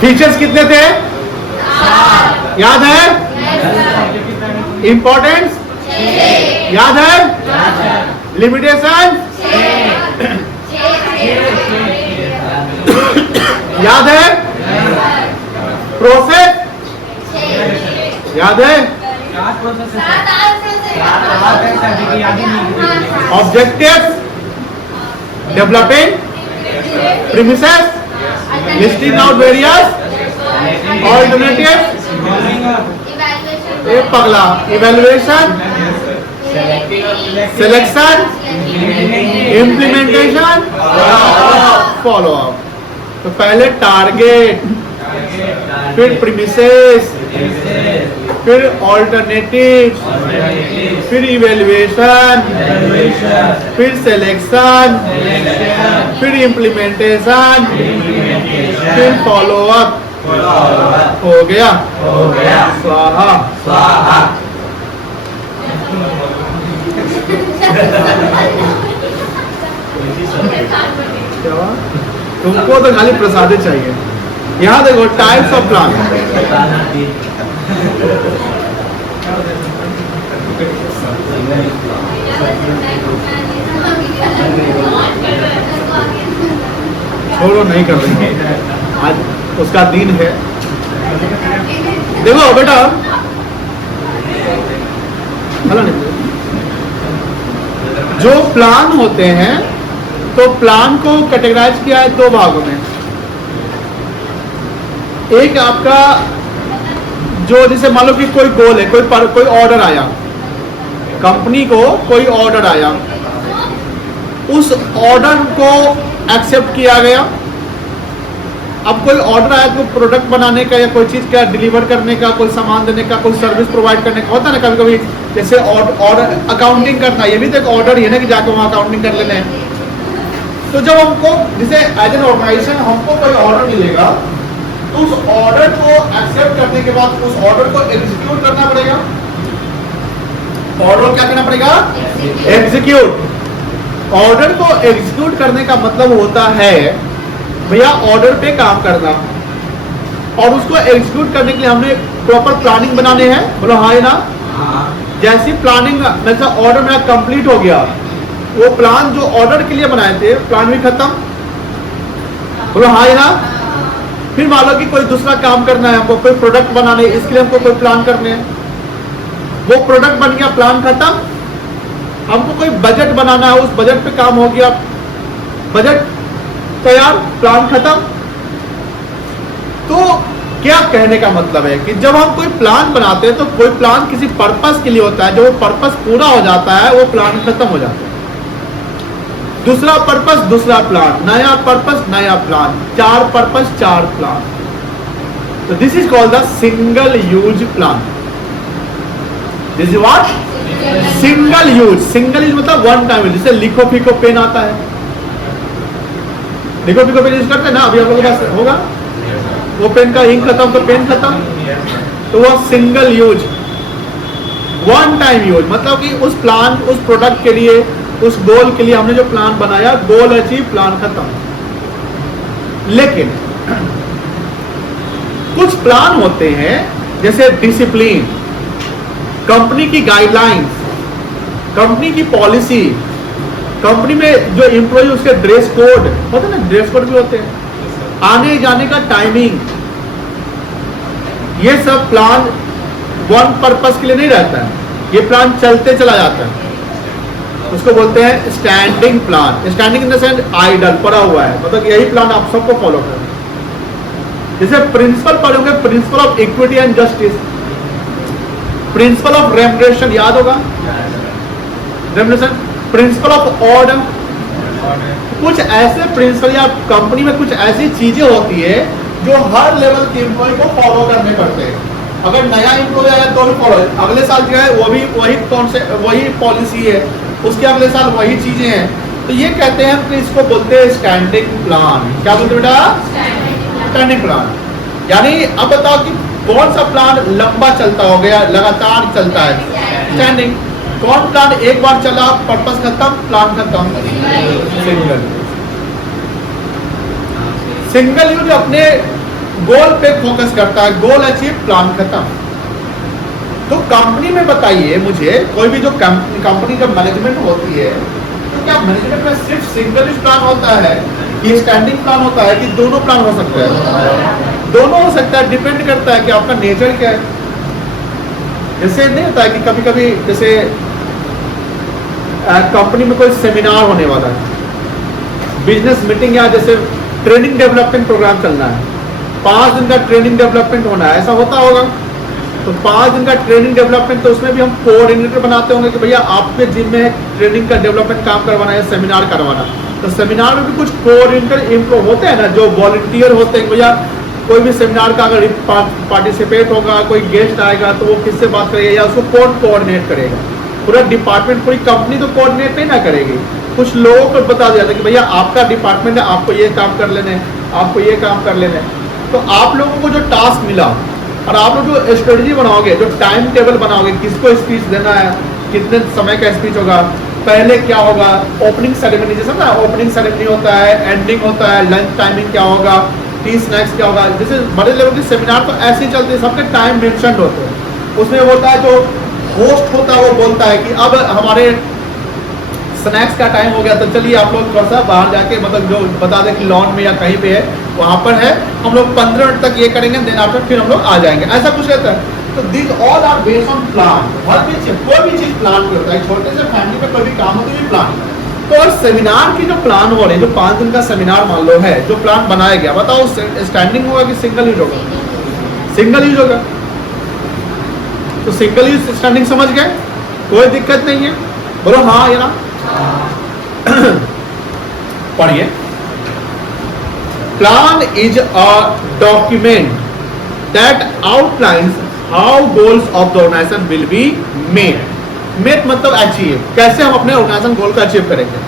Features कितने थे? याद है? इंपॉर्टेंस याद है? लिमिटेशन याद है? प्रोसेस याद है? Objective, developing, premises, listing out various alternative, पगला evaluation, selection, implementation, follow up. तो पहले टारगेट, फिर प्रीमिसेस, फिर ऑल्टरनेटिव, फिर इवैल्यूएशन, फिर सिलेक्शन, फिर इम्प्लीमेंटेशन, फिर फॉलो अप। हो गया स्वाहा। तुमको तो खाली प्रसाद चाहिए। यहाँ देखो टाइप्स ऑफ प्लान। छोड़ो, नहीं कर रही आज उसका दिन है। देखो बेटा, जो प्लान होते हैं तो प्लान को कैटेगराइज किया है दो भागों में। एक आपका जो जैसे मान लो कि कोई गोल है, कोई ऑर्डर आया, कंपनी को कोई ऑर्डर आया, उस ऑर्डर को एक्सेप्ट किया गया। अब कोई ऑर्डर आया तो प्रोडक्ट बनाने का या कोई चीज़ का डिलीवर करने का, कोई सामान देने का, कोई सर्विस प्रोवाइड करने का होता है ना। कभी कभी जैसे ऑर्डर अकाउंटिंग करना, ये भी तो एक ऑर्डर ही है ना कि जाकर वहाँ अकाउंटिंग कर लेना है। तो जब हमको जैसे एज एन ऑर्गेनाइजेशन हमको कोई ऑर्डर मिलेगा तो उस ऑर्डर को एक्सेप्ट करने के बाद उस ऑर्डर को एग्जीक्यूट करना पड़ेगा। ऑर्डर क्या करना पड़ेगा? एग्जीक्यूट। ऑर्डर को एग्जीक्यूट करने का मतलब होता है भैया ऑर्डर पे काम करना, और उसको एग्जीक्यूट करने के लिए हमने प्रॉपर प्लानिंग बनाने हैं। बोलो हाँ या ना? जैसी प्लानिंग मतलब ऑर्डर मेरा कंप्लीट हो गया, वो प्लान जो ऑर्डर के लिए बनाए थे प्लान भी खत्म। बोलो हाँ या ना? फिर मान लो कि कोई दूसरा काम करना है हमको, कोई प्रोडक्ट बनाने, इसके लिए हमको कोई प्लान करने हैं, वो प्रोडक्ट बन गया, प्लान खत्म। हमको कोई बजट बनाना है, उस बजट पे काम हो गया, बजट तैयार, प्लान खत्म। तो क्या कहने का मतलब है कि जब हम कोई प्लान बनाते हैं तो कोई प्लान किसी पर्पस के लिए होता है, जब वो पर्पस पूरा हो जाता है वो प्लान खत्म हो जाता है। दूसरा पर्पस दूसरा प्लान, नया पर्पस नया प्लान, चार पर्पस चार प्लान। तो this is called the single use plan. This is what? Single use. Single use मतलब वन टाइम। जैसे लिखो फीको पेन आता है, लिखो फीको पेन यूज करते हैं ना, अभी आप लोगों के पास होगा, वो पेन का इंक खत्म तो पेन खत्म। तो वो single use, one time use, मतलब कि उस प्लान, उस प्रोडक्ट के लिए, उस गोल के लिए हमने जो प्लान बनाया, गोल अचीव, प्लान खत्म। लेकिन कुछ प्लान होते हैं जैसे डिसिप्लिन, कंपनी की गाइडलाइंस, कंपनी की पॉलिसी, कंपनी में जो एम्प्लॉय उसके ड्रेस कोड होते हैं ना, ड्रेस कोड भी होते हैं, आने जाने का टाइमिंग, ये सब प्लान वन पर्पस के लिए नहीं रहता है, ये प्लान चलते चला जाता है। उसको बोलते हैं standing plan. Standing in the sense idle, पड़ा हुआ है, मतलब यही प्लान आप सबको फॉलो करें। जैसे प्रिंसिपल पढ़ोगे, principle of equity and justice, principle of remuneration याद होगा, रेमुनरेशन, प्रिंसिपल ऑफ ऑर्डर। कुछ ऐसे प्रिंसिपल या कंपनी में कुछ ऐसी चीजें होती है जो हर लेवल के एम्प्लॉय को फॉलो करने पड़ते हैं। अगर नया एम्प्लॉय आया तो भी फॉलो, अगले साल जो है वो भी वही पॉलिसी है, उसके अगले साल वही चीजें हैं। तो ये कहते हैं कि इसको बोलते हैं स्टैंडिंग प्लान। क्या बोलते हैं बेटा? Standing plan. यानी अब बताओ कि कौन सा प्लान लंबा चलता हो गया, लगातार चलता है? स्टैंडिंग। कौन प्लान एक बार चला, पर्पस खत्म, प्लान खत्म? सिंगल। सिंगल यूज अपने गोल पे फोकस करता है, गोल अचीव, प्लान खत्म। तो कंपनी में बताइए मुझे, कोई भी जो कंपनी का मैनेजमेंट होती है, तो क्या मैनेजमेंट में सिर्फ सिंगल प्लान होता है कि स्टैंडिंग प्लान होता है कि दोनों प्लान हो सकते हैं? दोनों हो सकता है, डिपेंड करता है कि आपका नेचर क्या है। जैसे नहीं होता है कि कभी कभी जैसे कंपनी में कोई सेमिनार होने वाला है, बिजनेस मीटिंग या जैसे ट्रेनिंग डेवलपमेंट प्रोग्राम चलना है, 5 दिन का ट्रेनिंग डेवलपमेंट होना है, ऐसा होता होगा। तो 5 दिन का ट्रेनिंग डेवलपमेंट, तो उसमें भी हम कोऑर्डिनेटर बनाते होंगे कि भैया आपके जिम में ट्रेनिंग का डेवलपमेंट काम करवाना है, सेमिनार करवाना। तो सेमिनार में भी कुछ कोऑर्डिनेटर इम्प्रूव होते हैं ना, जो वॉलंटियर होते हैं। भैया कोई भी सेमिनार का अगर पार्टिसिपेट होगा, कोई गेस्ट आएगा, तो वो किससे बात करेगा या उसको कौन कोऑर्डिनेट करेगा? पूरा डिपार्टमेंट, पूरी कंपनी तो कोऑर्डिनेट नहीं ना करेगी, कुछ लोगों को बता दिया था कि भैया आपका डिपार्टमेंट है, आपको ये काम कर लेने हैं, आपको ये काम कर लेने हैं। तो आप लोगों को जो टास्क मिला और आप लोग जो स्ट्रेटजी बनाओगे, जो टाइम टेबल बनाओगे, किसको स्पीच देना है, कितने समय का स्पीच होगा, पहले क्या होगा, ओपनिंग सेरेमनी, जैसे ना ओपनिंग सेरेमनी होता है, एंडिंग होता है, लंच टाइमिंग क्या होगा, टी स्नैक्स क्या होगा। जैसे बड़े लेवल की सेमिनार तो ऐसे ही चलते हैं, सबके टाइम मेंशन होते हैं। उसमें होता है जो होस्ट होता है वो बोलता है कि अब हमारे स्नैक्स का टाइम हो गया, तो चलिए आप लोग थोड़ा सा बाहर जाके, मतलब जो बता दें कि लॉन में या कहीं पे है, वहाँ पर है, हम लोग 15 मिनट तक ये करेंगे, देन आफ्टर फिर हम लोग आ जाएंगे, ऐसा कुछ रहता है। तो this all are based on plan. हर भी चीज, कोई भी चीज प्लान पे होता है, छोटे से फैमिली में कोई भी काम होता है भी प्लान। तो और सेमिनार की जो प्लान हो रही है, जो 5 दिन का सेमिनार मान लो है, जो प्लान बनाया गया, बताओ स्टैंडिंग होगा कि सिंगल यूज होगा? सिंगल यूज होगा। तो सिंगल यूज स्टैंडिंग समझ गए, कोई दिक्कत नहीं है, बोलो हाँ या ना। पढ़िए, plan is a document that outlines how goals of the organisation will be made. Made मतलब अचीव, कैसे हम अपने ऑर्गेनाइजेशन गोल का अचीव करेंगे।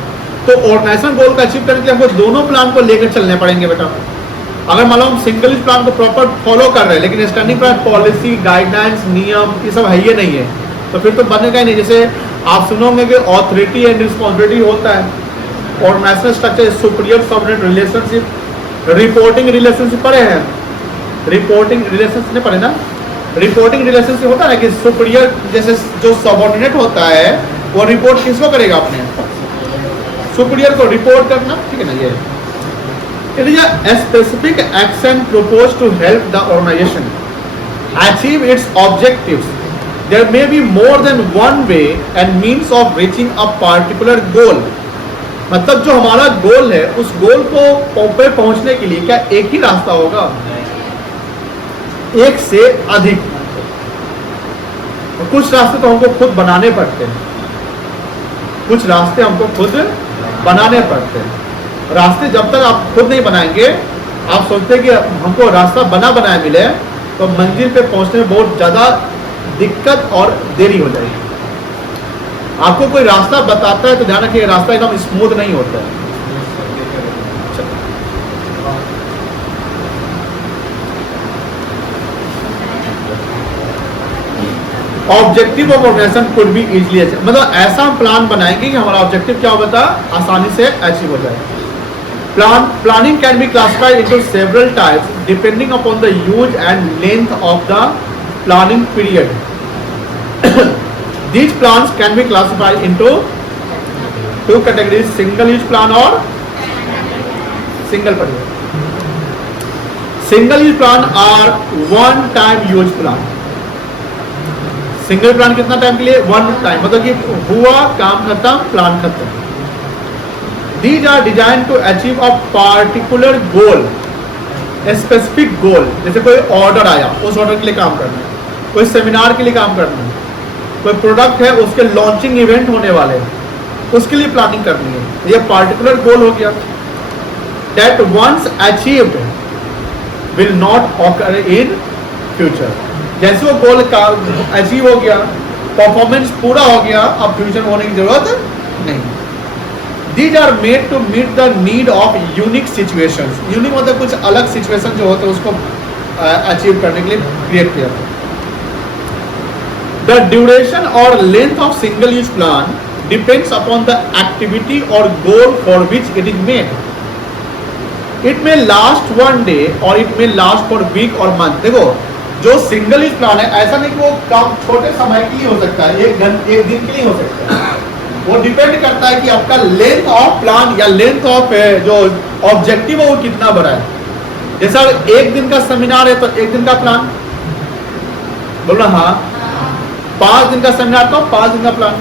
तो ऑर्गेनाइजेशन गोल का अचीव करने के लिए हमको दोनों प्लान को लेकर चलने पड़ेंगे बेटा। अगर मान लो हम सिंगल प्लान को प्रॉपर फॉलो कर रहे हैं, लेकिन स्टैंडिंग प्लान पॉलिसी, गाइडलाइंस, नियम ये सब है ही नहीं है, तो फिर तो बनेगा ही नहीं। जैसे आप सुनोगे कि ऑथोरिटी एंड रिस्पॉन्सिबिलिटी होता है, organisational structure, superior subordinate relationship, reporting relationship पढ़े हैं? रिपोर्टिंग रिलेशनशिप नहीं पढ़े ना? रिपोर्टिंग रिलेशनशिप होता है ना कि सुपीरियर जैसे जो सबऑर्डिनेट होता है वो रिपोर्ट किसको करेगा? अपने सुपीरियर को रिपोर्ट करना, ठीक है ना। ये it is a specific action proposed to help the organization achieve its objectives. There may be more than one way and means of reaching a particular goal. मतलब जो हमारा गोल है, उस गोल को पे पहुंचने के लिए क्या एक ही रास्ता होगा? एक से अधिक। कुछ रास्ते तो हमको खुद बनाने पड़ते हैं, कुछ रास्ते हमको खुद बनाने पड़ते हैं। रास्ते जब तक आप खुद नहीं बनाएंगे, आप सोचते हैं कि हमको रास्ता बना बनाया मिले, तो मंजिल पे पहुंचने में बहुत ज़्यादा दिक्कत और देरी हो जाएगी। आपको कोई रास्ता बताता है तो ध्यान रखिए, रास्ता एकदम स्मूथ नहीं होता है। Objective of organisation could be easily, मतलब ऐसा हम प्लान बनाएंगे कि हमारा ऑब्जेक्टिव क्या होगा, आसानी से अचीव हो जाए। Planning can be classified into several types depending upon the use and length of the planning period. These plans can be classified into 2 categories: single use plan or single period. Single use plan are one time use plan. Single plan कितना time के लिए? 1 time, मतलब कि हुआ काम खत्म, plan खत्म। These are designed to achieve a particular goal, a specific goal. जैसे कोई ऑर्डर आया, उस ऑर्डर के लिए काम करना है, कोई सेमिनार के लिए काम करना है, कोई प्रोडक्ट है उसके लॉन्चिंग इवेंट होने वाले हैं, उसके लिए प्लानिंग करनी है। ये पार्टिकुलर गोल हो गया। That once achieved will not occur in future. जैसे वो गोल का अचीव हो गया, परफॉर्मेंस पूरा हो गया, अब फ्यूचर होने की जरूरत नहीं। These are made to meet the need of unique situations. Unique मतलब कुछ अलग सिचुएशन जो होते हैं उसको अचीव करने के लिए क्रिएट किया था। The duration or length of single use plan depends upon the activity or goal for which it is made. It में लास्ट 1 डे और इट में लास्ट फॉर वीक और मंथ। देखो जो सिंगल यूज प्लान है ऐसा नहीं कि वो कम छोटे समय के लिए हो सकता है, एक दिन के लिए हो सकता है। वो डिपेंड करता है कि आपका लेंथ ऑफ प्लान या लेंथ ऑफ जो ऑब्जेक्टिव है वो कितना बड़ा है। जैसा एक दिन का सेमिनार है तो एक दिन का प्लान, बोलो हाँ। 5 दिन का सेमिनार तो 5 दिन का प्लान।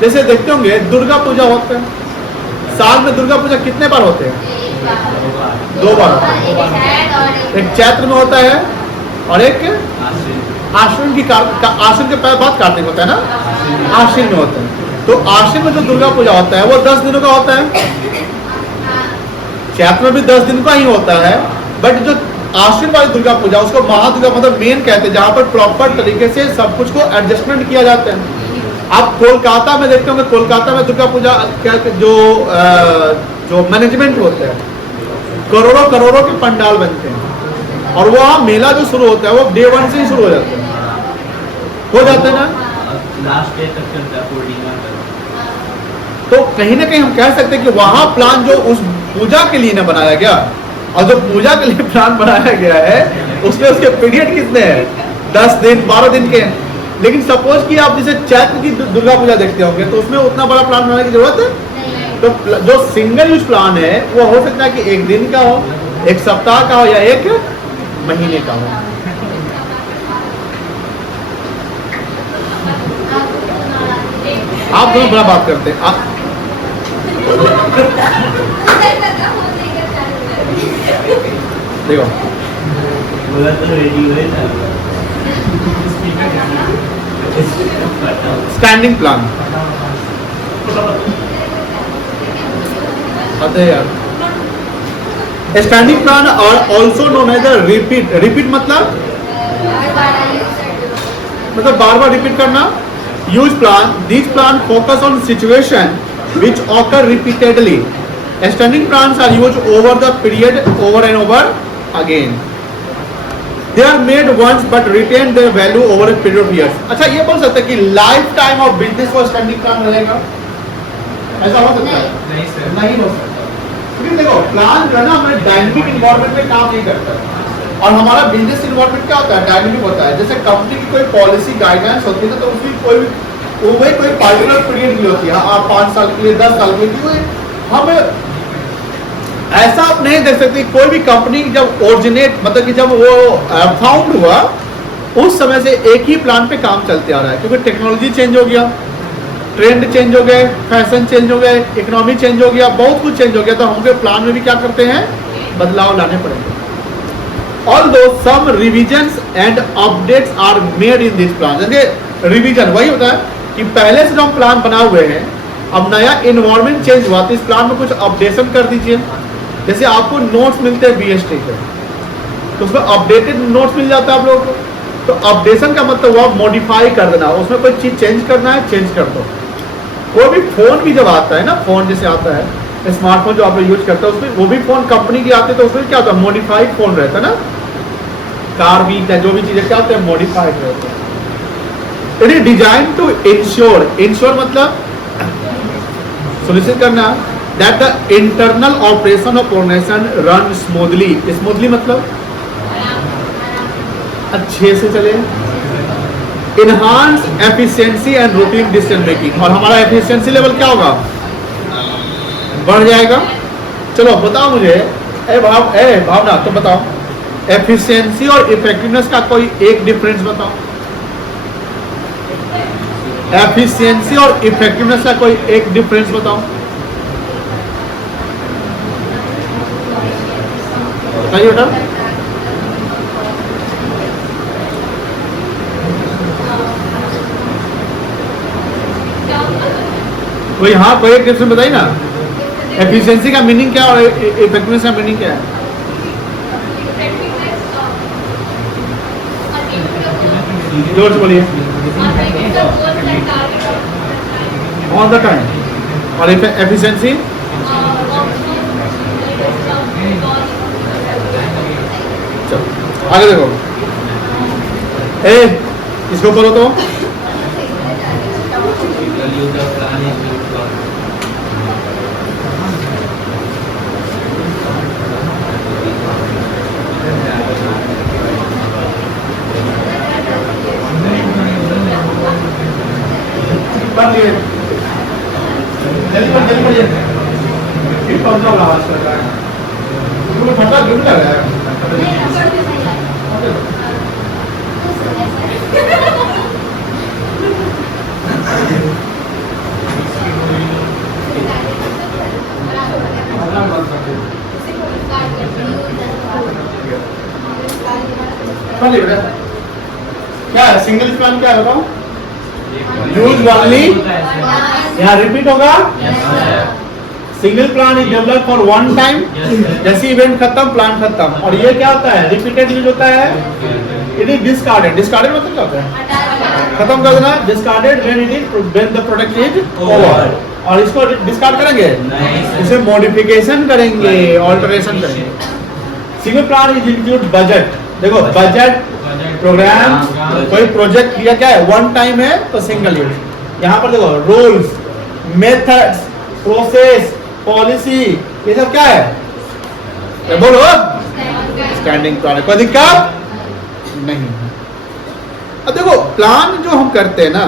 जैसे देखते होंगे दुर्गा पूजा होता है, साल में दुर्गा पूजा कितने बार होते हैं? 2 बार होता है। एक चैत्र में होता है और एक आश्विन की आश्विन के बाद कार्तिक होता है ना, आश्विन में होता है। तो आश्विन में जो दुर्गा पूजा होता है वो 10 दिनों का होता है। चैत्र में भी 10 दिन का ही होता है, बट जो आश्विन वाली दुर्गा पूजा उसको महादुर्गा मतलब मेन कहते हैं, जहाँ पर प्रॉपर तरीके से सब कुछ को एडजस्टमेंट किया जाता है। आप कोलकाता में देखते होंगे, कोलकाता में दुर्गा पूजा जो मैनेजमेंट होता है, करोड़ों करोड़ों के पंडाल बनते हैं और वहाँ मेला जो शुरू होता है वो डे 1 से ही शुरू हो जाता है, हो जाता है ना, लास्ट डे तक चलता है पूर्णिमा तक। तो कहीं ना कहीं हम कह सकते हैं कि वहाँ प्लान जो उस पूजा के लिए ना बनाया गया, और जो पूजा के लिए प्लान बनाया गया है उसमें उसके पीरियड कितने हैं? 10 दिन 12 दिन के। लेकिन सपोज कि आप जैसे चैत्र की दुर्गा पूजा देखते होंगे तो उसमें उतना बड़ा प्लान बनाने की जरूरत है? तो जो सिंगल यूज प्लान है वो हो सकता है कि एक दिन का हो, एक सप्ताह का हो या एक महीने का हो। आप दोनों बड़ा बात करते हैं। आप देखो बोला तो रेडी हुए था। स्टैंडिंग प्लान अरे यार, स्टैंडिंग प्लान और also known as repeat. Repeat मतलब बार बार रिपीट करना। Use plan, this plan focus on situation which occur repeatedly. Standing plans are used over the period over and over again. They are made once but retain their value over a period of years. अच्छा ये बोल सकते हैं कि life time of business को standing plan रहेगा? ऐसा हो सकता है? नहीं सर, नहीं हो सकता। क्योंकि देखो प्लान जो है ना हमें डायनेमिक इन्वायरमेंट में काम नहीं करता है। और हमारा बिजनेस इन्वायरमेंट क्या होता है? डायनेमिक होता है। जैसे कंपनी की कोई पॉलिसी गाइडलाइंस होती है तो उसकी कोई पार्टिकुलर पीरियड की होती है, आप 5 साल के लिए 10 साल के लिए। हम ऐसा आप नहीं देख सकते। कोई भी कंपनी जब ओरिजिनेट मतलब कि जब वो फाउंड हुआ उस समय से एक ही प्लान पे काम चलते आ रहा है, क्योंकि टेक्नोलॉजी चेंज हो गया, ट्रेंड चेंज हो गए, फैशन चेंज हो गए, इकोनॉमी चेंज हो गया, बहुत कुछ चेंज हो गया। तो हमके प्लान में भी क्या करते हैं? बदलाव लाने पड़ेंगे। Although some revisions and updates are made in this plan. जैसे रिविजन वही होता है कि पहले से जो हम प्लान बनाए हुए हैं, अब नया इन्वायरमेंट चेंज हुआ तो इस प्लान में कुछ अपडेशन कर दीजिए। जैसे आपको नोट्स मिलते हैं बीएसटी के, तो उसमें अपडेटेड नोट्स मिल जाता है आप लोगों को। तो अपडेशन का मतलब हुआ मॉडिफाई कर देना, उसमें कोई चीज चेंज करना है चेंज कर दो। कोई भी फोन भी जब आता है ना, फोन जैसे आता है स्मार्टफोन जो आप लोग यूज करते हैं उसमें वो भी फोन कंपनी की आती है, तो उसमें क्या होता है? मॉडिफाइड फोन रहता है ना। कार भी जो भी चीजें क्या होते हैं? मॉडिफाइड रहते हैं। It is design to ensure, ensure मतलब सुनिश्चित करना that the internal operation of organisation run smoothly. Smoothly मतलब अच्छे से चले। Enhance efficiency and routine decision making, और हमारा एफिशिएंसी लेवल क्या होगा? बढ़ जाएगा। चलो बताओ मुझे, भावना तो बताओ, एफिशिएंसी और इफेक्टिवनेस का कोई एक डिफरेंस बताओ। एफिशिएंसी और इफेक्टिवनेस का कोई एक डिफरेंस बताओ। बताइए बेटा। कोई हाँ कोई एक डिफरेंस बताइए ना। एफिशिएंसी का मीनिंग क्या और इफेक्टिवनेस का मीनिंग क्या है? जोर से बोलिए। On the time. और एफिशिएंसी? आगे देखो, इसको बोलो तो। लिए जल्दी बढ़िए फिर कौन सा आवाज कर रहा है तो फटा गिर लग रहा है क्या है सिंगल स्पैन क्या होगा यूज ओनली यहाँ रिपीट होगा single plan is develop for one time जैसे इवेंट खत्म प्लान खत्म और ये क्या होता है रिपीटेड यूज होता है इट इज डिस्कार्डेड डिस्कार्डेड मतलब क्या होता है खत्म कर देना discarded when the product is over और इसको डिस्कार्ड करेंगे इसे मॉडिफिकेशन करेंगे ऑल्टरेशन करेंगे single plan is include budget देखो बजट प्रोग्राम कोई प्रोजेक्ट किया क्या है वन टाइम है तो सिंगल यूज यहाँ पर देखो रूल्स मेथड्स प्रोसेस पॉलिसी ये सब क्या है बोलो स्टैंडिंग प्लान कोई दिक्कत नहीं। अब देखो प्लान जो हम करते हैं ना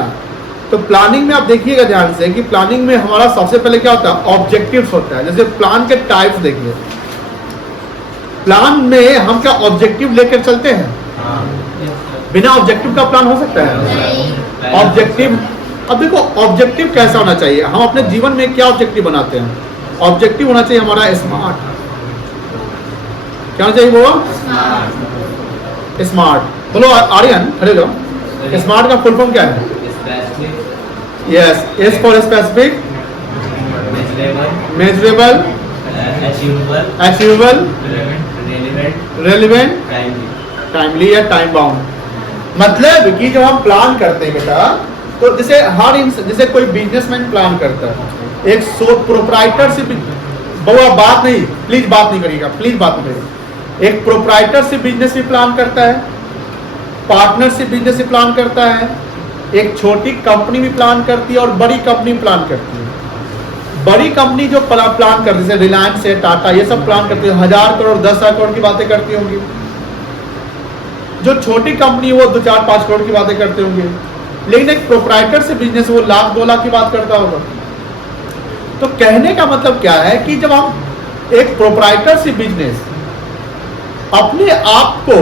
तो प्लानिंग में आप देखिएगा ध्यान से कि प्लानिंग में हमारा सबसे पहले क्या होता है ऑब्जेक्टिव्स होता है जैसे प्लान के टाइप्स देखिए प्लान में हम क्या ऑब्जेक्टिव लेकर चलते हैं बिना ऑब्जेक्टिव का प्लान हो सकता है ऑब्जेक्टिव अब देखो ऑब्जेक्टिव कैसा होना चाहिए हम अपने जीवन में क्या ऑब्जेक्टिव बनाते हैं ऑब्जेक्टिव होना चाहिए हमारा स्मार्ट क्या होना चाहिए वो स्मार्ट बोलो आर्यन खड़े जाओ स्मार्ट का फुल फॉर्म क्या है yes S for specific measurable achievable relevant timely या टाइम बाउंड मतलब कि जब हम प्लान करते हैं बेटा तो जैसे जैसे कोई बिजनेसमैन प्लान करता है एक प्रोप्राइटरशिप बहुआ बात नहीं प्लीज बात नहीं करिएगा प्लीज बात नहीं करिएगा एक प्रोप्राइटरशिप बिजनेस भी प्लान करता है पार्टनरशिप बिजनेस भी प्लान करता है एक छोटी कंपनी भी प्लान करती है और बड़ी कंपनी प्लान करती है बड़ी कंपनी जो प्लान करती है जैसे रिलायंस है टाटा ये सब प्लान करती है 1000 करोड़ 10,000 करोड़ की बातें करती होंगी जो छोटी कंपनी वो 2-4-5 करोड़ की बातें करते होंगे लेकिन एक प्रोप्राइटर से बिजनेस वो 1,00,000 2 लाख की बात करता होगा। तो कहने का मतलब क्या है कि जब हम एक प्रोप्राइटर से बिजनेस अपने आप को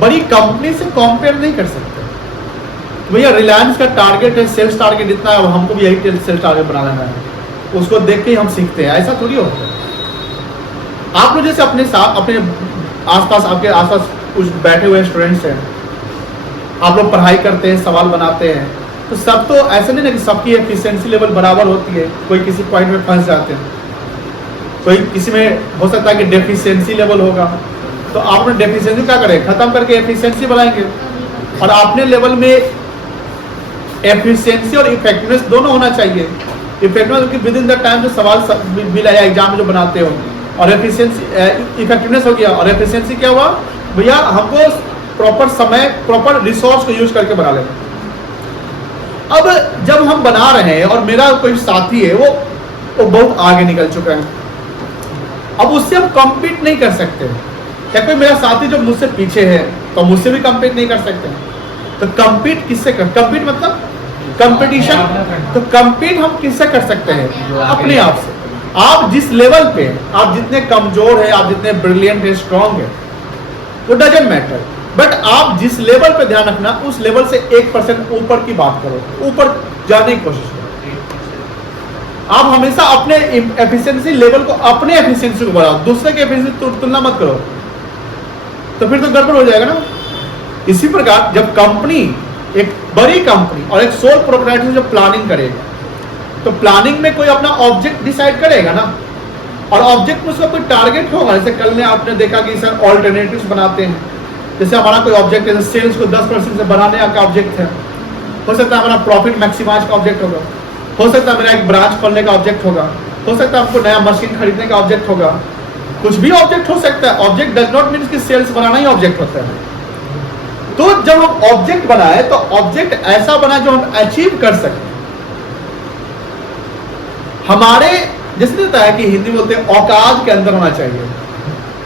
बड़ी कंपनी से कंपेयर नहीं कर सकते भैया रिलायंस का टारगेट है सेल्स टारगेट इतना है हमको भी यही सेल्स टारगेट बना लेना है उसको देख के ही हम सीखते हैं ऐसा थोड़ी होता है। आप लोग जैसे अपने साथ अपने आसपास आपके आसपास कुछ बैठे हुए स्टूडेंट्स हैं आप लोग पढ़ाई करते हैं सवाल बनाते हैं तो सब तो ऐसा नहीं ना कि सबकी एफिशिएंसी लेवल बराबर होती है कोई किसी पॉइंट में फंस जाते हैं कोई किसी में हो सकता है कि डेफिशिएंसी लेवल होगा तो आपने डेफिशिएंसी क्या करें खत्म करके एफिशिएंसी बढ़ाएंगे और अपने लेवल में एफिशिएंसी और इफेक्टिवनेस दोनों होना चाहिए effectiveness with in the time जो सवाल मिला है एग्जाम में जो बनाते हो और एफिशिएंसी इफेक्टिवनेस हो गया और एफिशिएंसी क्या हुआ भैया हमको प्रॉपर समय प्रॉपर रिसोर्स को यूज करके बना लेना। अब जब हम बना रहे हैं और मेरा कोई साथी है वो बहुत आगे निकल चुका है अब उससे हम कम्पीट नहीं कर सकते क्या कोई मेरा साथी जो मुझसे पीछे है तो मुझसे भी कम्पीट नहीं कर सकते तो कम्पीट किससे कर कम्पीट मतलब कंपटीशन तो कम्पीट हम किससे कर सकते हैं अपने आप से आप जिस लेवल पे आप जितने कमजोर है आप जितने ब्रिलियंट है स्ट्रांग है वो डजंट मैटर बट आप जिस लेवल पे ध्यान रखना उस लेवल से 1% ऊपर की बात करो ऊपर जाने की कोशिश करो आप हमेशा अपने एफिशिएंसी लेवल को अपने एफिशिएंसी को बढ़ाओ दूसरे के एफिशिएंसी तुलना मत करो तो फिर तो गड़बड़ हो जाएगा ना। इसी प्रकार जब कंपनी एक बड़ी कंपनी और एक सोल प्रोप्राइटर जब प्लानिंग करेगा तो प्लानिंग में कोई अपना ऑब्जेक्ट डिसाइड करेगा ना और ऑब्जेक्ट में उसका कोई टारगेट होगा जैसे कल ने आपने देखा कि सर ऑल्टरनेटिव्स बनाते हैं जैसे हमारा कोई ऑब्जेक्ट है सेल्स को 10% से बढ़ाने का ऑब्जेक्ट है हो सकता है हमारा प्रॉफिट मैक्सिमाइज का ऑब्जेक्ट होगा हो सकता है मेरा एक ब्रांच खोलने का ऑब्जेक्ट होगा हो सकता है हमको नया मशीन खरीदने का ऑब्जेक्ट होगा कुछ भी ऑब्जेक्ट हो सकता है ऑब्जेक्ट डज नॉट मीन कि सेल्स बनाना ही ऑब्जेक्ट होता है। तो जब हम ऑब्जेक्ट बनाए तो ऑब्जेक्ट ऐसा बना जो हम अचीव कर सकते हमारे जैसे होता है कि हिंदी बोलते हैं औकात के अंदर होना चाहिए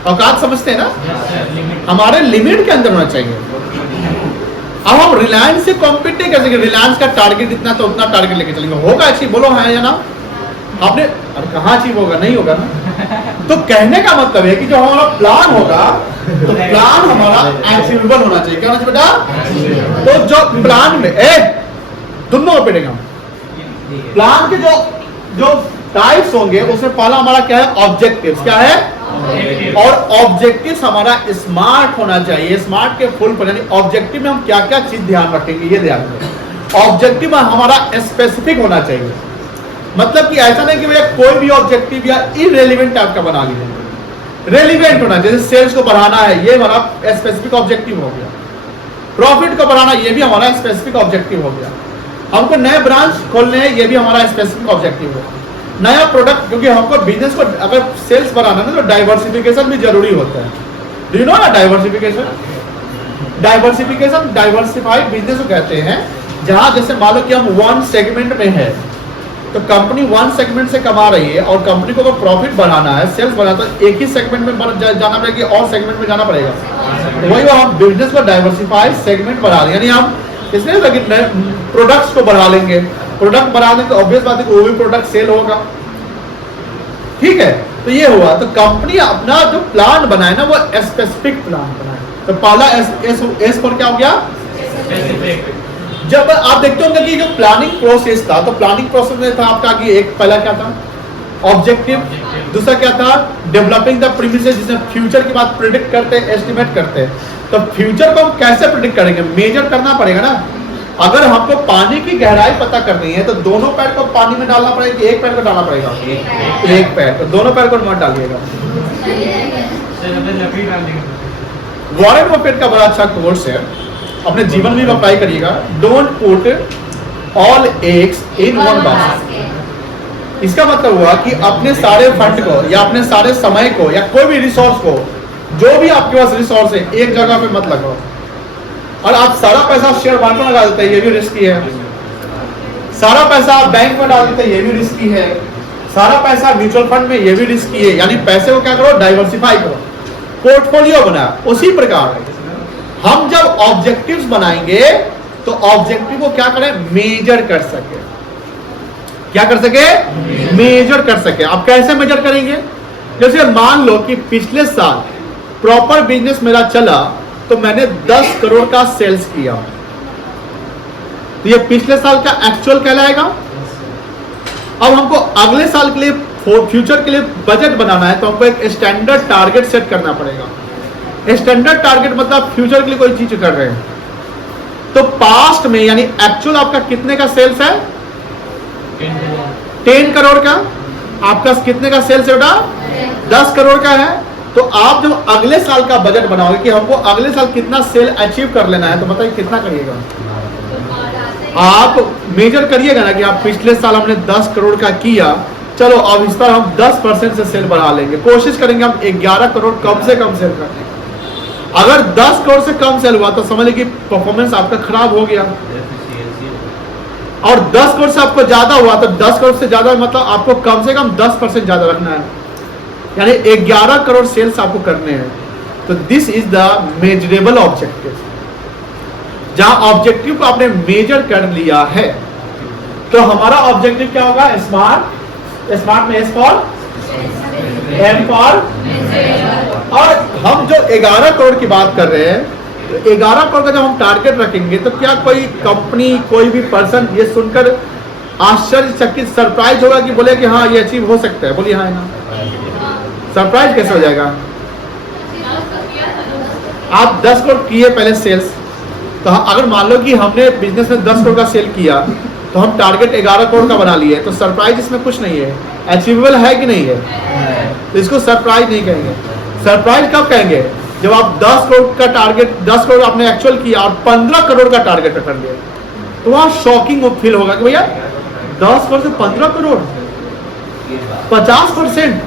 औकात समझते हैं ना हमारे लिमिट के अंदर होना चाहिए अब हम रिलायंस से कॉम्पीट नहीं कर सकते, रिलायंस का टारगेट इतना तो उतना टारगेट लेके चलेंगे, होगा अचीव? बोलो हाँ या ना। आपने अरे कहाँ अचीव होगा, नहीं होगा ना। तो कहने का मतलब है कि जो हमारा प्लान होगा तो प्लान हमारा अचीवेबल होना चाहिए। क्या होना चाहिए बेटा? तो जो प्लान में दोनों ओपनिंग हम प्लान के जो टाइप्स होंगे उसमें पहला हमारा क्या है? ऑब्जेक्टिव्स। क्या है? और ऑब्जेक्टिव्स हमारा स्मार्ट होना चाहिए। स्मार्ट के फुल पर यानी ऑब्जेक्टिव में हम क्या क्या चीज ध्यान रखेंगे, ये ध्यान रखें। ऑब्जेक्टिव हमारा स्पेसिफिक होना चाहिए, मतलब कि ऐसा नहीं कि भैया कोई भी ऑब्जेक्टिव या इररिलेवेंट टाइप का बना लीजिए। रेलिवेंट होना, जैसे सेल्स को बढ़ाना है, ये हमारा स्पेसिफिक ऑब्जेक्टिव हो गया। प्रॉफिट को बढ़ाना, ये भी हमारा स्पेसिफिक ऑब्जेक्टिव हो गया। हमको नए ब्रांच खोलने हैं, ये भी हमारा स्पेसिफिक ऑब्जेक्टिव है। नया प्रोडक्ट, क्योंकि हमको बिजनेस को अगर सेल्स बढ़ाना है ना तो डाइवर्सिफिकेशन भी जरूरी होता है। डू यू नो ना डाइवर्सिफिकेशन? डाइवर्सिफाइड बिजनेस को कहते हैं जहां जैसे मान लो कि हम वन सेगमेंट में है, तो कंपनी वन सेगमेंट से कमा रही है और कंपनी को अगर प्रॉफिट बढ़ाना है, सेल्स बढ़ाना, तो एक ही सेगमेंट में जाना पड़ेगा और सेगमेंट में जाना पड़ेगा। वही हम बिजनेस को डाइवर्सिफाइड सेगमेंट बढ़ा रहे हैं, यानी हम इसलिए प्रोडक्ट्स को बढ़ा लेंगे। प्रोडक्ट बढ़ा देंगे तो ऑब्वियस बात है कि वो भी प्रोडक्ट सेल होगा। ठीक है, तो ये हुआ। तो कंपनी अपना जो प्लान बनाए ना वो स्पेसिफिक प्लान बनाए। तो पहला एस फॉर क्या हो गया? जब आप देखते होंगे कि जो प्लानिंग प्रोसेस था, तो प्लानिंग प्रोसेस में था आपका कि एक पहला क्या था? ऑब्जेक्टिव। दूसरा क्या था? डेवलपिंग द प्रीमिसेस, जिसमें फ्यूचर की बात प्रिडिक्ट करते हैं, एस्टिमेट करते हैं। तो फ्यूचर को हम कैसे प्रिडिक्ट करेंगे? मेजर करना पड़ेगा ना। अगर हमको पानी की गहराई पता करनी है तो दोनों पैर को पानी में डालना पड़ेगा कि एक पैर को डालना पड़ेगा? एक पैर। तो दोनों पैर को मत डालिएगा। वॉरेन बफेट का बड़ा अच्छा कोर्स है, अपने जीवन में अप्लाई करिएगा। Don't put all eggs in one basket. इसका मतलब हुआ कि अपने सारे फंड को या अपने सारे समय को या कोई भी रिसोर्स को, जो भी आपके पास रिसोर्स है, एक जगह पे मत लगाओ। और आप सारा पैसा शेयर मार्केट में लगा देते हैं, ये भी रिस्की है। सारा पैसा आप बैंक में डाल देते हैं, ये भी रिस्की है। सारा पैसा म्यूचुअल फंड में, ये भी रिस्की है। यानी पैसे को क्या करो? डाइवर्सिफाई करो, पोर्टफोलियो बनाओ। उसी प्रकार हम जब ऑब्जेक्टिव्स बनाएंगे तो ऑब्जेक्टिव को क्या करें? मेजर कर सके। क्या कर सके? मेजर कर सके। आप कैसे मेजर करेंगे? जैसे मान लो कि पिछले साल प्रॉपर बिजनेस मेरा चला तो मैंने 10 करोड़ का सेल्स किया, तो ये पिछले साल का एक्चुअल कहलाएगा। अब हमको अगले साल के लिए, फ्यूचर के लिए बजट बनाना है, तो हमको एक स्टैंडर्ड टारगेट सेट करना पड़ेगा। स्टैंडर्ड टारगेट मतलब फ्यूचर के लिए कोई चीज कर रहे हैं, तो पास्ट में यानी एक्चुअल आपका कितने का सेल्स है? 10 करोड़ का। आपका कितने का सेल्स है बेटा? 10 करोड़ का है। तो आप जब अगले साल का बजट बनाओगे कि हमको अगले साल कितना सेल अचीव कर लेना है, तो बताइए कितना करिएगा? आप मेजर करिएगा ना कि आप पिछले साल हमने 10 करोड़ का किया, चलो अब इस बार हम 10% से सेल बढ़ा लेंगे। कोशिश करेंगे हम 11 करोड़ कम से कम सेल करने। अगर 10 करोड़ से कम सेल हुआ तो समझ लीजिए कि परफॉर्मेंस आपका खराब हो गया। और 10 करोड़ से आपको ज्यादा हुआ तो 10 करोड़ से ज्यादा मतलब आपको कम से कम 10% ज्यादा रखना है, यानी 11 करोड़ सेल्स आपको करने हैं। तो this is the measurable objective. जहां ऑब्जेक्टिव को आपने मेजर कर लिया है तो हमारा ऑब्जेक्टिव क्या होगा? स्मार्ट। स्मार्ट में एस फॉर एम फॉर। और हम जो 11 करोड़ की बात कर रहे हैं, तो 11 करोड़ का जब हम टारगेट रखेंगे तो क्या कोई कंपनी, कोई भी पर्सन ये सुनकर आश्चर्यचकित, सरप्राइज होगा कि बोले कि हाँ ये अचीव हो सकता है? बोलिए हाँ ना। सरप्राइज कैसे हो जाएगा? आप 10 करोड़ किए पहले सेल्स, तो अगर मान लो कि हमने बिजनेस में 10 करोड़ का सेल किया तो हम टारगेट 11 करोड़ का बना लिए, तो सरप्राइज इसमें कुछ नहीं है। अचीवेबल है कि नहीं है? तो इसको सरप्राइज नहीं कहेंगे। सरप्राइज कब कहेंगे? जब आप 10 करोड़ का टारगेट, 10 करोड़ आपने एक्चुअल किया और 15 करोड़ का टारगेट कर लिया, तो वहां शॉकिंग फील होगा कि भैया 10 करोड़ से 15 करोड़, 50%।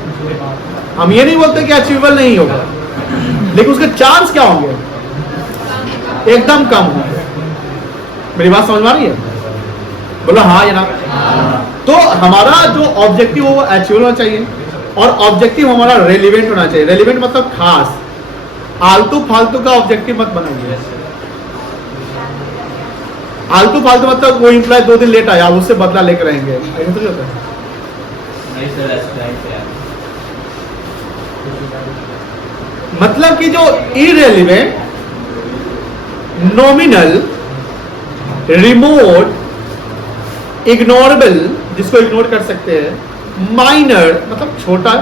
हम ये नहीं बोलते कि अचीवेबल नहीं होगा, लेकिन उसके चांस क्या होंगे? एकदम कम होंगे। मेरी बात समझ में आ रही है? बोलो हाँ या ना। तो हमारा जो ऑब्जेक्टिव हो वो अचीवेबल होना चाहिए और ऑब्जेक्टिव हमारा रेलिवेंट होना चाहिए। रेलिवेंट मतलब खास, आलतू फालतू का ऑब्जेक्टिव मत बनाइए। आलतू फालतू मतलब वो इम्प्लॉय 2 दिन लेट आया उससे बदला लेकर रहेंगे, ऐसा तो होता है। नहीं सर, ऐसा है। मतलब कि जो इररिलेवेंट, नॉमिनल, रिमोट, इग्नोरेबल जिसको इग्नोर कर सकते हैं, माइनर मतलब छोटा,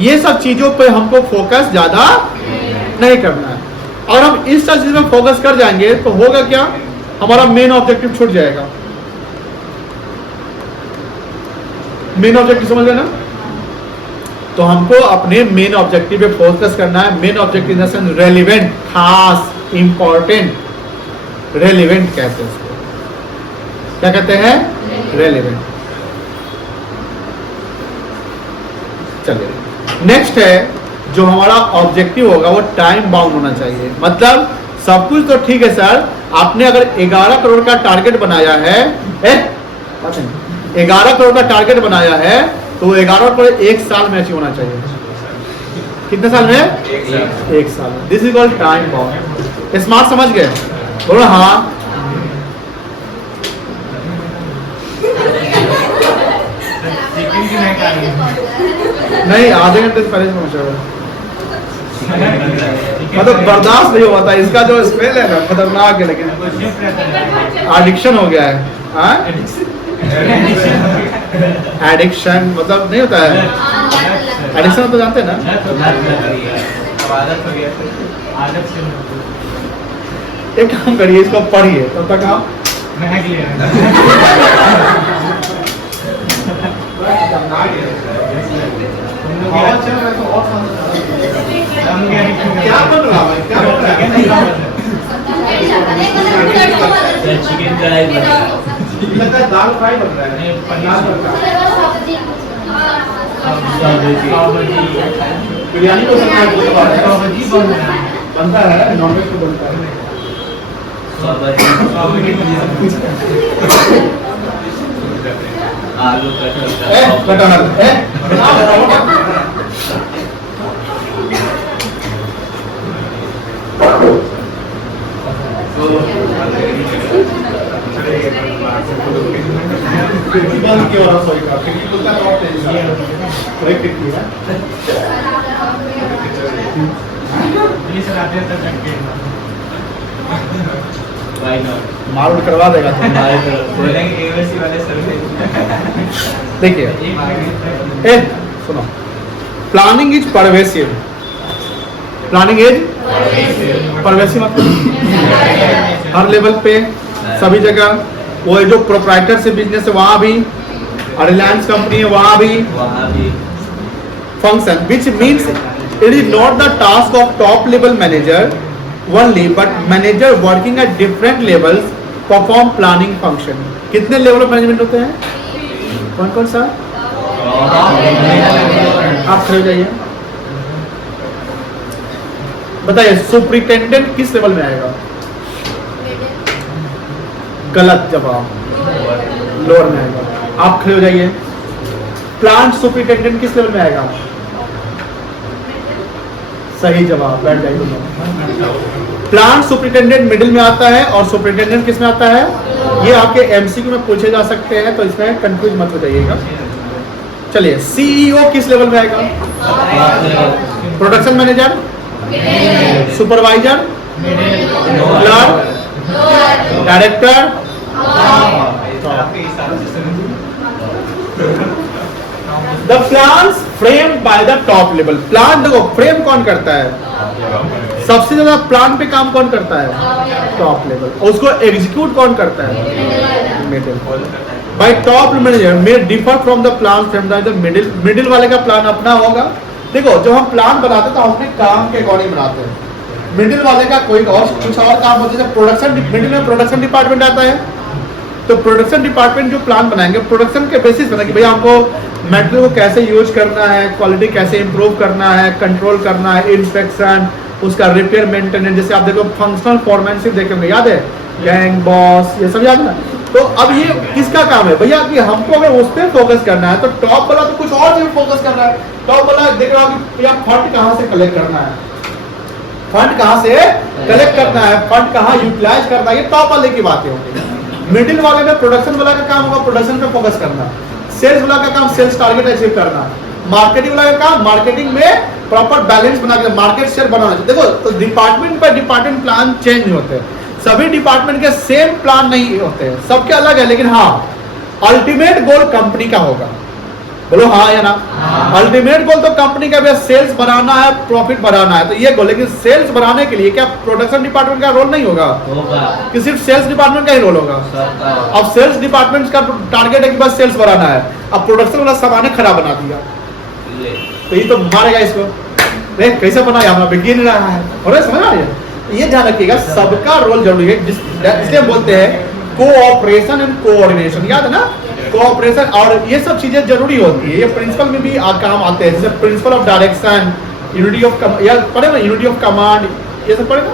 ये सब चीजों पे हमको फोकस ज्यादा नहीं करना है। और हम इस सब चीज में फोकस कर जाएंगे तो होगा क्या, हमारा मेन ऑब्जेक्टिव छूट जाएगा। मेन ऑब्जेक्टिव समझ रहे ना? तो हमको अपने मेन ऑब्जेक्टिव पे फोकस करना है। Main objective in the sense relevant, खास, इंपॉर्टेंट, रेलिवेंट कहते हैं उसको। क्या कहते हैं? रेलिवेंट। चलिए नेक्स्ट है, जो हमारा ऑब्जेक्टिव होगा वो टाइम बाउंड होना चाहिए। मतलब सब कुछ तो ठीक है सर, आपने अगर 11 करोड़ का टारगेट बनाया है, 11 करोड़ का टारगेट बनाया है तो 11 करोड़ 1 साल में अचीव होना चाहिए। कितने साल में? 1 साल में। This is called time bound. Smart समझ गए? बोलो हाँ। नहीं, आधे घंटे से पहले पहुंचा हुआ, मतलब बर्दाश्त नहीं हुआ था। इसका जो स्मेल है ना खतरनाक है, लेकिन एडिक्शन हो गया है। एडिक्शन मतलब नहीं होता है, एडिक्शन तो जानते हैं ना? एक काम करिए, इसको पढ़िए तब तक आप क्या बन रहा है? क्या बन रहा है? चिकन कढ़ाई बना लगता है दाल फ्राई बन रहा है। बिरयानी को बनता है, नॉनवेज को बनता है। आलू कटहल बंद किया और रसोई का खिड़की खुलता है तो और तेज ब्रेक खिड़की है। मार उड़ करवा देगा तो देखिए, सुनो, planning is pervasive. Planning is pervasive मतलब हर लेवल पे, सभी जगह। वो जो प्रोप्राइटरशिप बिजनेस है वहां भी, रिलायंस कंपनी है वहां भी। Function which means it is not the task of top level manager only, but manager working at different levels perform planning function. कितने लेवल ऑफ मैनेजमेंट होते हैं? कौन कौन सा? आप खड़े हो जाइए, बताइए सुपरिटेंडेंट किस लेवल में आएगा? गलत जवाब, लोअर में आएगा। आप खड़े हो जाइए। प्लांट सुपरिटेंडेंट किस लेवल में आएगा? सही जवाब, बैठ जाइए दोनों। प्लांट सुपरिटेंडेंट मिडिल में आता है और सुपरिटेंडेंट किस में आता है? ये आपके एमसीक्यू में पूछे जा सकते हैं, तो इसमें कंफ्यूज मत हो जाइएगा। चलिए, सीईओ किस लेवल में आएगा? Production manager, supervisor, clerk, director. The plans frame by the top level. Plan देखो, फ्रेम कौन करता है? सबसे ज्यादा प्लान पे काम कौन करता है? Top level. और उसको एग्जीक्यूट कौन करता है? Middle. Bye top manager may differ from the plan frame the middle. Middle वाले का प्लान अपना होगा। देखो, जब हम प्लान बनाते हैं तो हम अपने काम के अकॉर्डिंग बनाते हैं। मिडिल वाले का कोई और कुछ और काम होता है। प्रोडक्शन, मिडिल में प्रोडक्शन डिपार्टमेंट आता है, तो प्रोडक्शन डिपार्टमेंट जो प्लान बनाएंगे प्रोडक्शन के बेसिस पर कि भैया हमको मेटेरियल को कैसे यूज करना है, क्वालिटी कैसे इंप्रूव करना है, कंट्रोल करना है, इंस्पेक्शन, उसका रिपेयर मेंटेनेंस। जैसे आप देखो फंक्शनल फॉर्मेनशिप देखे होंगे, याद है? गैंग बॉस, ये सब याद है। तो अब ये किसका काम है भैया कि हमको अगर उस पर फोकस करना है तो टॉप वाला तो कुछ और चीज फोकस करना है। टॉप वाला देख रहा हूँ कि भैया फंड कहाँ से कलेक्ट करना है, फंड कहाँ से कलेक्ट करना है, फंड कहाँ यूटिलाइज करना है, ये टॉप वाले की बातें होंगी। मिडिल वाले में प्रोडक्शन वाला का काम होगा प्रोडक्शन पे फोकस करना, सेल्स वाला का काम सेल्स टारगेट अचीव करना, मार्केटिंग वाला का काम मार्केटिंग में प्रॉपर बैलेंस बना के मार्केट शेयर बनाना। देखो तो department by department plan change होते हैं, सभी डिपार्टमेंट के सेम प्लान नहीं होते हैं, सबके अलग है, लेकिन हाँ अल्टीमेट गोल कंपनी का होगा। बोलो हाँ या ना? अल्टीमेट गोल तो कंपनी का भी सेल्स बढ़ाना है, प्रॉफिट बढ़ाना है, तो ये गोल। लेकिन सेल्स बढ़ाने के लिए क्या प्रोडक्शन डिपार्टमेंट का रोल नहीं होगा कि सिर्फ सेल्स डिपार्टमेंट का ही रोल होगा? अब सेल्स डिपार्टमेंट का टारगेट है कि बस सेल्स बढ़ाना है, अब प्रोडक्शन वाला सामान खराब बना दिया तो ये तो मारेगा इसको। देख कैसे बनाया हमारा बिगिन रहा है, और समझ आ रही है? ये ध्यान रखिएगा, सबका रोल जरूरी है, इसलिए बोलते हैं कोऑपरेशन एंड कोऑर्डिनेशन। याद है ना? कोऑपरेशन और ये सब चीजें जरूरी होती है, ये प्रिंसिपल में भी काम आते हैं, जैसे principle of direction, unity of या पढ़ेगा यूनिटी ऑफ कमांड, ये सब पढ़ेगा।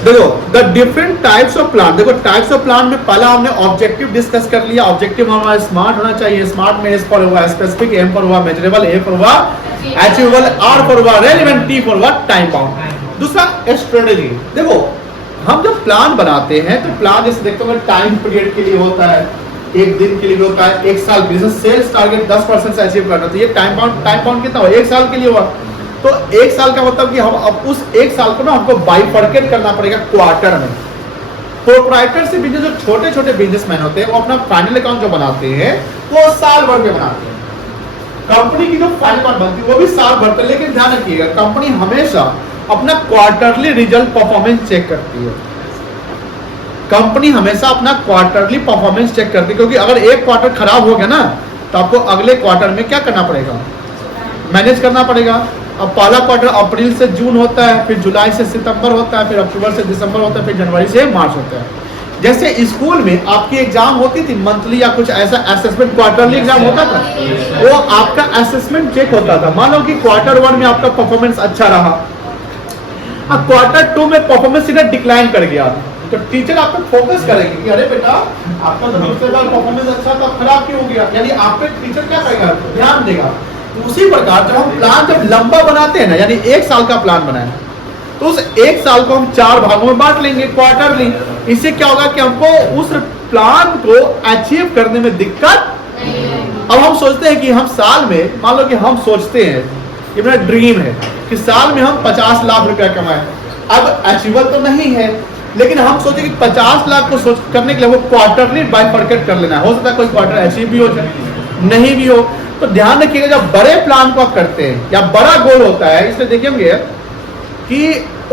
देखो the different types of plan, देखो टाइप्स ऑफ प्लान में पहला हमने ऑब्जेक्टिव डिस्कस कर लिया। ऑब्जेक्टिव हमारा स्मार्ट होना चाहिए, स्मार्ट में एस पर हुआ, स्पेसिफिक एम पर हुआ, मेजरेबल ए पर हुआ, अचीवेबल आर पर हुआ, रेलेवेंट टी पर हुआ, टाइम बाउंड। दूसरा स्ट्रेटेजी, देखो हम जब प्लान बनाते हैं तो प्लान जैसे देखते हो टाइम पीरियड के लिए होता है, एक दिन के लिए होता है, एक साल के लिए। सेल्स टारगेट 10% से अचीव करना, तो ये टाइम बाउंड कितना हुआ? एक साल के लिए हुआ। तो एक साल का मतलब कि हम अब उस एक साल को ना हमको बाइफर्केट करना पड़ेगा क्वार्टर में। प्रोप्राइटर से बिजनेस जो छोटे छोटे बिजनेसमैन होते हैं वो अपना फाइनल अकाउंट जो बनाते हैं वो साल भर में बनाते हैं। कंपनी की जो फाइनल अकाउंट बनती है वो भी साल भर में, लेकिन ध्यान रखिएगा कंपनी हमेशा अपना क्वार्टरली रिजल्ट परफॉर्मेंस चेक करती है। कंपनी हमेशा अपना क्वार्टरली परफॉर्मेंस चेक करती है, क्योंकि अगर एक क्वार्टर खराब हो गया ना तो आपको अगले क्वार्टर में क्या करना पड़ेगा? मैनेज करना पड़ेगा। अब पहला क्वार्टर अप्रैल से जून होता है, फिर जुलाई से सितंबर होता है, फिर अक्टूबर से दिसंबर होता है, फिर जनवरी से मार्च होता है। जैसे स्कूल में आपकी एग्जाम होती थी मंथली या कुछ ऐसा असेसमेंट, क्वार्टरली एग्जाम होता था, वो आपका असेसमेंट चेक होता था। मान लो कि क्वार्टर 1 में आपका परफॉर्मेंस अच्छा रहा, अब क्वार्टर 2 में परफॉर्मेंस सीधा डिक्लाइन कर गया, तो टीचर आप पे फोकस करेंगे कि अरे बेटा आपका दूसरे बार परफॉर्मेंस अच्छा था, खराब क्यों हो गया? यानी आप पे टीचर क्या करेगा? ध्यान देगा। उसी प्रकार जब हम प्लान जब लंबा बनाते हैं ना, यानी एक साल का प्लान बनाए तो उस एक साल को हम 4 भागों में बांट लेंगे क्वार्टरली। इससे क्या होगा कि हमको उस प्लान को अचीव करने में दिक्कत। अब हम सोचते हैं कि हम साल में, मान लो कि हम सोचते हैं, ये मेरा ड्रीम है कि साल में हम 50 लाख रुपया कमाएं। अब अचीवेबल तो नहीं है, लेकिन हम सोचे कि 50 लाख को सोच करने के लिए वो क्वार्टरली बाइफर्केट कर लेना है। हो सकता है कोई क्वार्टर अचीव भी हो जाए, नहीं भी हो। तो ध्यान रखिएगा जब बड़े प्लान को आप करते हैं या बड़ा गोल होता है, इसलिए देखेंगे कि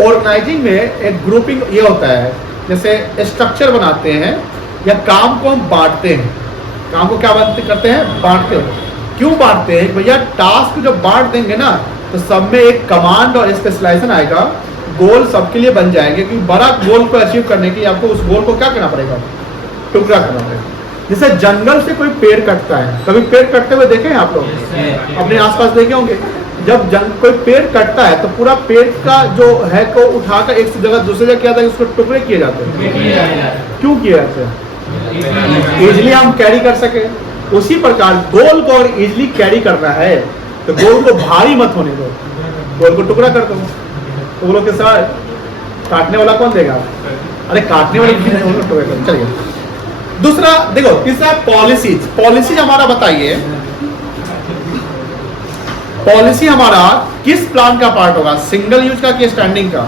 ऑर्गेनाइजिंग में एक ग्रुपिंग ये होता है, जैसे स्ट्रक्चर बनाते हैं या काम को हम बांटते हैं। काम को क्या करते हैं? बांटते हो। क्यों बांटते हैं? भैया टास्क जब बांट देंगे ना तो सब में एक कमांड और स्पेशलाइजेशन आएगा, गोल सबके लिए बन जाएंगे। क्योंकि बड़ा गोल को अचीव करने के लिए आपको उस गोल को क्या करना पड़ेगा? टुकड़ा करना पड़ेगा। जैसे जंगल से कोई पेड़ कटता है, कभी पेड़ कटते हुए देखे हैं आप लोग? अपने आसपास देखे होंगे। जब कोई पेड़ कटता है तो पूरा पेड़ का जो है को उठाकर एक जगह दूसरी जगह किया जाता है, उसको टुकड़े किए जाते हैं। क्यों किए जाते हैं? इजिली हम कैरी कर सके। उसी प्रकार गोल को और इजिली कैरी करना है तो गोल को भारी मत होने दो, गोल को टुकड़ा कर दो। तो बोलो कि सर काटने वाला कौन देगा? अरे काटने वाले टुकड़े कर। चलिए दूसरा देखो, तीसरा पॉलिसीज। पॉलिसी हमारा बताइए, पॉलिसी हमारा किस प्लान का पार्ट होगा? सिंगल यूज का कि स्टैंडिंग का?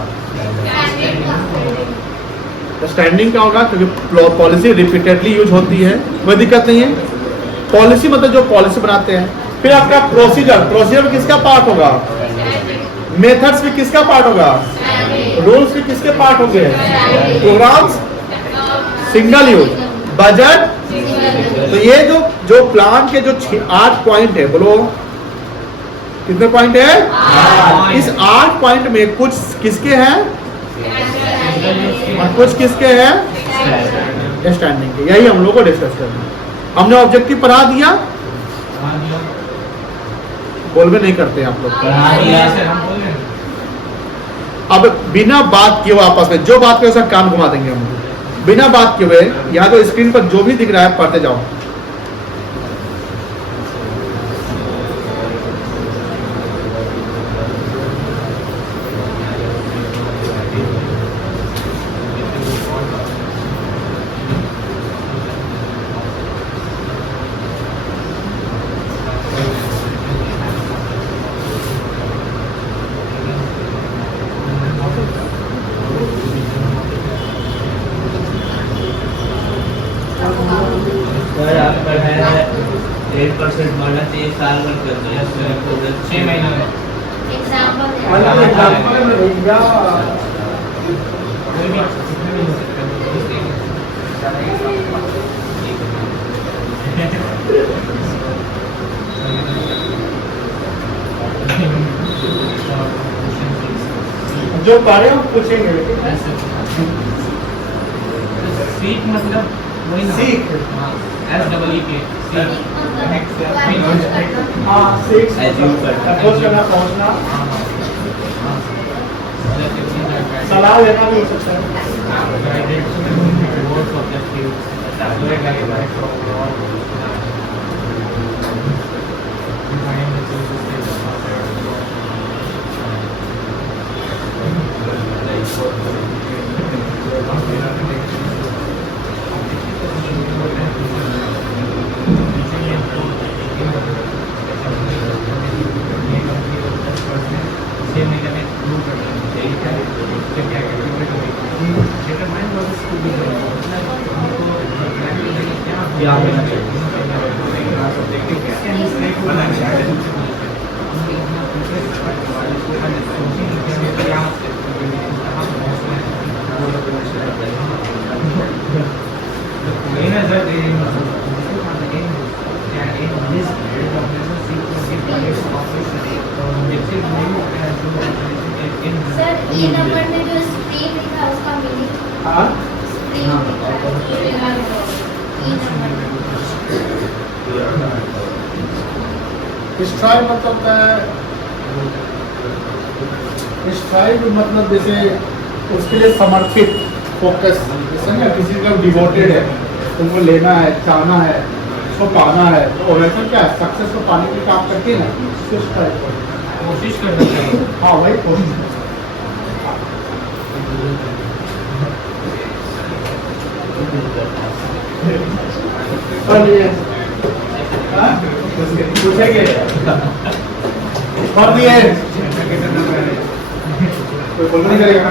स्टैंडिंग का होगा, क्योंकि पॉलिसी रिपीटेडली यूज होती है, कोई दिक्कत नहीं है। पॉलिसी मतलब जो पॉलिसी बनाते हैं। फिर आपका प्रोसीजर, प्रोसीजर किसका पार्ट होगा? मेथड्स भी किसका पार्ट होगा? रूल्स भी किसके पार्ट होंगे? Programmes single use. बजट, तो ये जो प्लान के जो 8 पॉइंट है, बोलो कितने पॉइंट है? इस 8 पॉइंट में कुछ किसके हैं और कुछ किसके हैं? स्टैंडिंग के। यही हम लोग को डिस्कस करना है। हमने ऑब्जेक्टिव पढ़ा दिया, बोल भी नहीं करते आप लोग। अब बिना बात किए आपस में जो बात किए उसका कान घुमा देंगे हम। बिना बात किए हुए यहाँ तो स्क्रीन पर जो भी दिख रहा है पढ़ते जाओ। 8% बढ़ना चाहिए साल भर के अंदर। Yes, sir. 6 महीने में एग्जाम्पल अलग एग्जाम्पल में भैया कोई भी कितने भी हो सकता जो कार्य हम पूछेंगे है। सीख मतलब वही ना, सीख। हाँ, SEEK सीख। हाँ सीख Assume करना। अप्रोच करना, पहुंचना, हाँ, हाँ, सलाह लेना भी हो सकता है। guided towards objectives, tabulate guidelines of all, define the choices they sir E number में जो स्ट्रीम लिखा है उसका मीनिंग हाँ स्ट्रीम लिखा है ई नंबर स्ट्राइव मतलब होता है, स्ट्राइव मतलब जैसे उसके लिए समर्पित, फोकस, जैसे ना किसी का डिवोटेड है, तुमको लेना है, चाहना है, उसको पाना है, तो वैसे क्या है, सक्सेस को पाने के काम करती है ना, उसको स्ट्राइव करते हैं। कोशिश करना चाहिए। हाँ वही कोशिश। और ये हाँ? पूछेंगे और भी है, कोई बोल नहीं करेगा।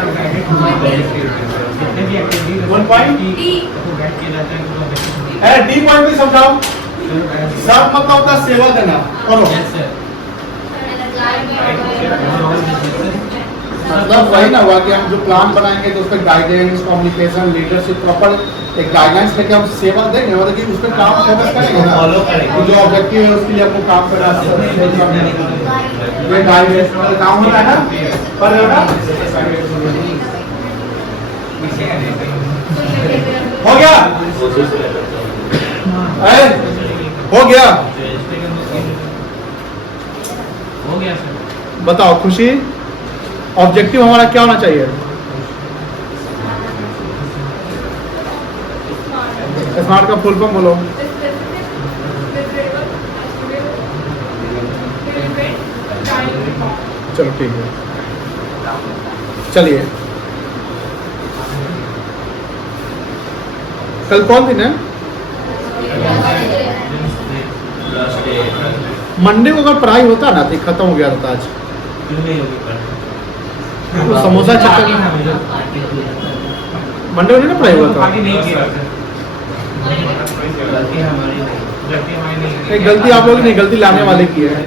जितने भी एक्टिविटीज 1 पॉइंट को बैठ किया जाता है तो है, डी पॉइंट भी समझाओ। सब मतलब होता है सेवा देना, करो मतलब वही ना हुआ कि हम जो प्लान बनाएंगे तो उसमें गाइडेंस, कम्युनिकेशन, लीडरशिप, प्रॉपर एक गाइडलाइंस लेके हम सेवा देंगे, मतलब कि उस पर काम फोकस करेंगे ना, Follow करेंगे। जो ऑब्जेक्टिव है उसके लिए आपको काम करना है, ये गाइडेंस वाला काम होता है ना, पर होगा हो गया है? हो गया। हो गया सर। बताओ खुशी, ऑब्जेक्टिव हमारा क्या होना चाहिए? स्मार्ट का फुल फॉर्म बोलो। चलो ठीक है, चलिए कल कौन दिन है? लास्ट डे मंडे को अगर पढ़ाई होता ना तो खत्म हो गया था आज। क्यों नहीं होगी पर वो समोसा चक्कर मंडे को नहीं ना पढ़ाई हुआ था। पार्टी नहीं किया सर। गलती हमारी नहीं। गलती हमारी नहीं है। नहीं, गलती आप लोग की नहीं, गलती लाने वाले की है।